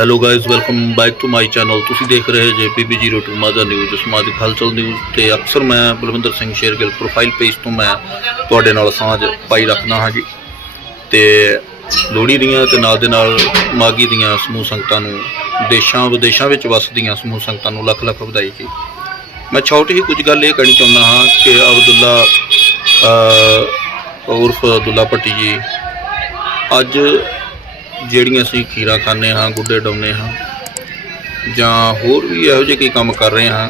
Hello guys welcome back to my channel ਤੁਸੀਂ ਦੇਖ ਰਹੇ ਜੇ PB02 ਮਾਜ਼ਾ ਨਿਊਜ਼ ਸਮਾਜਿਕ ਹਲਚਲ ਨਿਊਜ਼ ਤੇ ਅਕਸਰ ਮੈਂ ਬਲਵਿੰਦਰ ਸਿੰਘ ਸ਼ੇਰਗਿੱਲ ਪ੍ਰੋਫਾਈਲ ਪੇਜ ਤੋਂ ਮੈਂ ਤੁਹਾਡੇ ਨਾਲ ਸਾਂਝ ਪਾਈ ਰੱਖਦਾ ਹਾਂ ਜੀ। ਤੇ ਲੋਹੜੀ ਦੀਆਂ ਤੇ ਨਾਲ ਦੇ ਨਾਲ ਮਾਗੀ ਦੀਆਂ ਸਮੂਹ ਸੰਗਤਾਂ ਨੂੰ ਦੇਸ਼ਾਂ ਵਿਦੇਸ਼ਾਂ ਵਿੱਚ ਵਸਦੀਆਂ ਸਮੂਹ ਸੰਗਤਾਂ ਨੂੰ ਲੱਖ ਲੱਖ ਵਧਾਈ ਜੀ। ਮੈਂ ਛੋਟੀ ਹੀ ਕੁਝ ਗੱਲ ਇਹ ਕਹਿਣੀ ਚਾਹੁੰਦਾ ਹਾਂ ਕਿ ਅਬਦੁੱਲਾ ਅ, ਉਰਫ ਅਬਦੁੱਲਾ ਭੱਟੀ ਜੀ ਅੱਜ ਜਿਹੜੀਆਂ ਅਸੀਂ ਖੀਰਾ ਖਾਂਦੇ ਹਾਂ, ਗੁੱਡੇ ਡਾਉਂਦੇ ਹਾਂ, ਜਾਂ ਹੋਰ ਵੀ ਇਹੋ ਜਿਹੇ ਕਈ ਕੰਮ ਕਰ ਰਹੇ ਹਾਂ,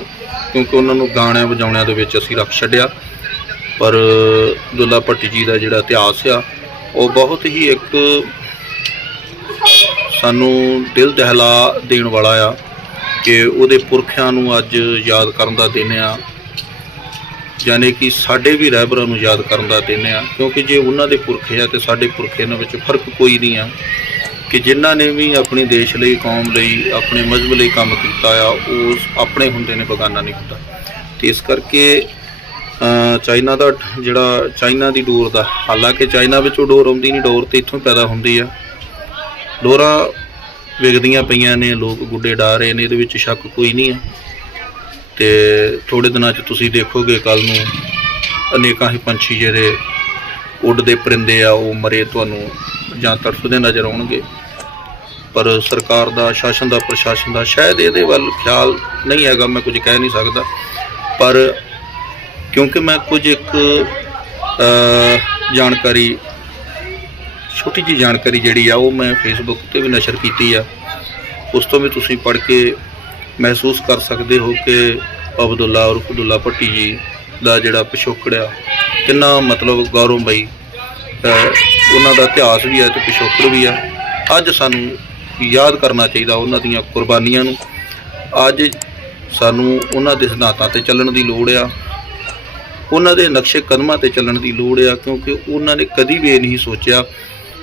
ਕਿਉਂਕਿ ਉਹਨਾਂ ਨੂੰ ਗਾਣਿਆਂ ਵਜਾਉਣਿਆਂ ਦੇ ਵਿੱਚ ਅਸੀਂ ਰੱਖ ਛੱਡਿਆ। ਪਰ ਦੁੱਲਾ ਭੱਟੀ ਜੀ ਦਾ ਜਿਹੜਾ ਇਤਿਹਾਸ ਆ, ਉਹ ਬਹੁਤ ਹੀ ਇੱਕ ਸਾਨੂੰ ਦਿਲ ਦਹਿਲਾ ਦੇਣ ਵਾਲਾ ਆ ਕਿ ਉਹਦੇ ਪੁਰਖਿਆਂ ਨੂੰ ਅੱਜ ਯਾਦ ਕਰਨ ਦਾ ਦਿਨ ਆ, ਯਾਨੀ ਕਿ ਸਾਡੇ ਵੀ ਰਹਿਬਰਾਂ ਨੂੰ ਯਾਦ ਕਰਨ ਦਾ ਦਿਨ ਆ, ਕਿਉਂਕਿ ਜੇ ਉਹਨਾਂ ਦੇ ਪੁਰਖੇ ਆ ਤੇ ਸਾਡੇ ਪੁਰਖੇ ਇਹਨਾਂ ਵਿੱਚ ਫ਼ਰਕ ਕੋਈ ਨਹੀਂ ਆ। ਕਿ ਜਿਨ੍ਹਾਂ ਨੇ ਵੀ ਆਪਣੇ ਦੇਸ਼ ਲਈ, ਕੌਮ ਲਈ, ਆਪਣੇ ਮਜ਼ਹਬ ਲਈ ਕੰਮ ਕੀਤਾ ਆ, ਉਹ ਆਪਣੇ ਹੁੰਦੇ ਨੇ, ਬਗਾਨਾ ਨਹੀਂ ਹੁੰਦਾ। ਤੇ ਇਸ ਕਰਕੇ ਚਾਈਨਾ ਦਾ ਜਿਹੜਾ ਚਾਈਨਾ ਦੀ ਡੋਰ ਦਾ, ਹਾਲਾਂਕਿ ਚਾਈਨਾ ਵਿੱਚੋਂ ਡੋਰ ਆਉਂਦੀ ਨਹੀਂ, ਡੋਰ ਤੇ ਇੱਥੋਂ ਪੈਦਾ ਹੁੰਦੀ ਆ। ਡੋਰਾਂ ਵਿਗਦੀਆਂ ਪਈਆਂ ਨੇ, ਲੋਕ ਗੁੱਡੇ ਡਾ ਰਹੇ ਨੇ, ਇਹਦੇ ਵਿੱਚ ਸ਼ੱਕ ਕੋਈ ਨਹੀਂ ਆ। ਤੇ ਥੋੜੇ ਦਿਨਾਂ 'ਚ ਤੁਸੀਂ ਦੇਖੋਗੇ ਕੱਲ ਨੂੰ ਅਨੇਕਾਂ ਹੀ ਪੰਛੀ ਜਿਹੜੇ ਉੱਡਦੇ ਪਰਿੰਦੇ ਆ, ਉਹ ਮਰੇ ਤੁਹਾਨੂੰ ਜਾਂ ਤੜਫਦੇ ਨਜ਼ਰ ਆਉਣਗੇ। ਪਰ ਸਰਕਾਰ ਦਾ ਸ਼ਾਸਨ ਦਾ ਪ੍ਰਸ਼ਾਸਨ ਦਾ ਸ਼ਾਇਦ ਇਹਦੇ ਵੱਲ ਖਿਆਲ ਨਹੀਂ ਹੈਗਾ ਮੈਂ ਕੁਝ ਕਹਿ ਨਹੀਂ ਸਕਦਾ। ਪਰ ਕਿਉਂਕਿ ਮੈਂ ਕੁਝ ਇੱਕ ਜਾਣਕਾਰੀ ਛੋਟੀ ਜੀ ਜਾਣਕਾਰੀ ਜਿਹੜੀ ਆ ਉਹ ਮੈਂ ਫੇਸਬੁੱਕ ਤੇ ਵੀ ਨਸ਼ਰ ਕੀਤੀ ਆ। ਉਸ ਤੋਂ ਵੀ ਤੁਸੀਂ ਪੜ੍ਹ ਕੇ ਮਹਿਸੂਸ ਕਰ ਸਕਦੇ ਹੋ ਕਿ ਅਬਦੁੱਲਾ ਔਰ ਅਬਦੁੱਲਾ ਭੱਟੀ ਜੀ ਦਾ ਜਿਹੜਾ ਪਿਛੋਕੜ ਆ ਕਿੰਨਾ ਮਤਲਬ ਗੌਰਵਮਈ ਅ, ਉਹਨਾਂ ਦਾ ਇਤਿਹਾਸ ਵੀ ਹੈ ਤੇ ਪਿਛੋਕੜ ਵੀ ਆ। ਅੱਜ ਸਾਨੂੰ ਯਾਦ ਕਰਨਾ ਚਾਹੀਦਾ ਉਹਨਾਂ ਦੀਆਂ ਕੁਰਬਾਨੀਆਂ ਨੂੰ। ਅੱਜ ਸਾਨੂੰ ਉਹਨਾਂ ਦੇ ਸਿਧਾਂਤਾਂ ਤੇ ਚੱਲਣ ਦੀ ਲੋੜ ਆ। ਉਹਨਾਂ ਦੇ ਨਕਸ਼ੇ ਕਦਮਾਂ ਤੇ ਚੱਲਣ ਦੀ ਲੋੜ ਆ, ਕਿਉਂਕਿ ਉਹਨਾਂ ਨੇ ਕਦੀ ਵੀ ਇਹ ਨਹੀਂ ਸੋਚਿਆ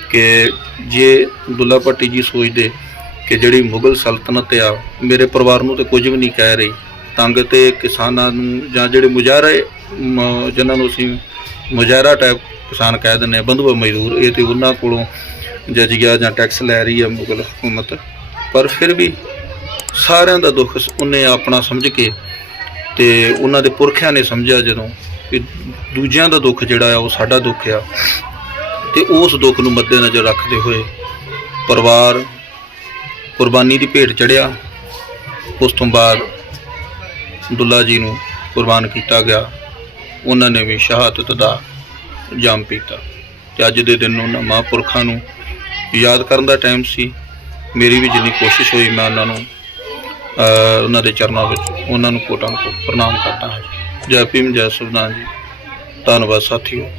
ਕਿ ਜੇ ਦੁੱਲਾ ਭੱਟੀ ਜੀ ਸੋਚਦੇ ਕਿ ਜਿਹੜੀ ਮੁਗਲ ਸਲਤਨਤ ਆ, ਮੇਰੇ ਪਰਿਵਾਰ ਨੂੰ ਤੇ ਕੁਝ ਵੀ ਨਹੀਂ ਕਹਿ ਰਹੀ। ਤੰਗ ਤੇ ਕਿਸਾਨਾਂ ਨੂੰ ਜਾਂ ਜਿਹੜੇ ਮੁਜ਼ਾਹਰੇ, ਮ- ਜਿਨ੍ਹਾਂ ਨੂੰ ਅਸੀਂ ਮੁਜ਼ਾਹਰਾ ਟਾਈਪ ਕਿਸਾਨ ਕਹਿ ਦਿੰਦੇ ਆ ਬੰਧੂ ਮਜ਼ਦੂਰ, ਇਹ ਤੇ ਉਹਨਾਂ ਕੋਲੋਂ ਜਜ਼ੀਆ ਜਾਂ ਟੈਕਸ ਲੈ ਰਹੀ ਹੈ ਮੁਗਲ ਹਕੂਮਤ। ਪਰ ਫਿਰ ਵੀ ਸਾਰਿਆਂ ਦਾ ਦੁੱਖ ਉਹਨੇ ਆਪਣਾ ਸਮਝ ਕੇ ਤੇ ਉਹਨਾਂ ਦੇ ਪੁਰਖਿਆਂ ਨੇ ਸਮਝਿਆ ਜਦੋਂ ਕਿ ਦੂਜਿਆਂ ਦਾ ਦੁੱਖ ਜਿਹੜਾ ਆ ਉਹ ਸਾਡਾ ਦੁੱਖ ਆ। ਤੇ ਉਸ ਦੁੱਖ ਨੂੰ ਮੱਦੇਨਜ਼ਰ ਰੱਖਦੇ ਹੋਏ ਪਰਿਵਾਰ ਕੁਰਬਾਨੀ ਦੀ ਭੇਟ ਚੜਿਆ ਉਸ ਤੋਂ ਬਾਅਦ ਦੁੱਲਾ ਜੀ ਨੂੰ ਕੁਰਬਾਨ ਕੀਤਾ ਗਿਆ। ਉਹਨਾਂ ਨੇ ਵੀ ਸ਼ਹਾਦਤ ਦਾ ਜਾਮ ਪੀਤਾ। ਤੇ ਅੱਜ ਦੇ ਦਿਨ ਉਹਨਾਂ ਮਹਾਂਪੁਰਖਾਂ ਨੂੰ ਯਾਦ ਕਰਨ ਦਾ ਟਾਈਮ ਸੀ। ਮੇਰੀ ਵੀ ਜਿੰਨੀ ਕੋਸ਼ਿਸ਼ ਹੋਈ, ਮੈਂ ਉਹਨਾਂ ਨੂੰ ਉਹਨਾਂ ਦੇ ਚਰਨਾਂ ਵਿੱਚ, ਉਹਨਾਂ ਨੂੰ ਕੋਟਾਂ ਨੂੰ ਪ੍ਰਣਾਮ ਕਰਦਾ ਹਾਂ ਜੈ। ਭੀਮ, ਜੈ ਸੁਲਤਾਨ ਜੀ। ਧੰਨਵਾਦ ਸਾਥੀਓ।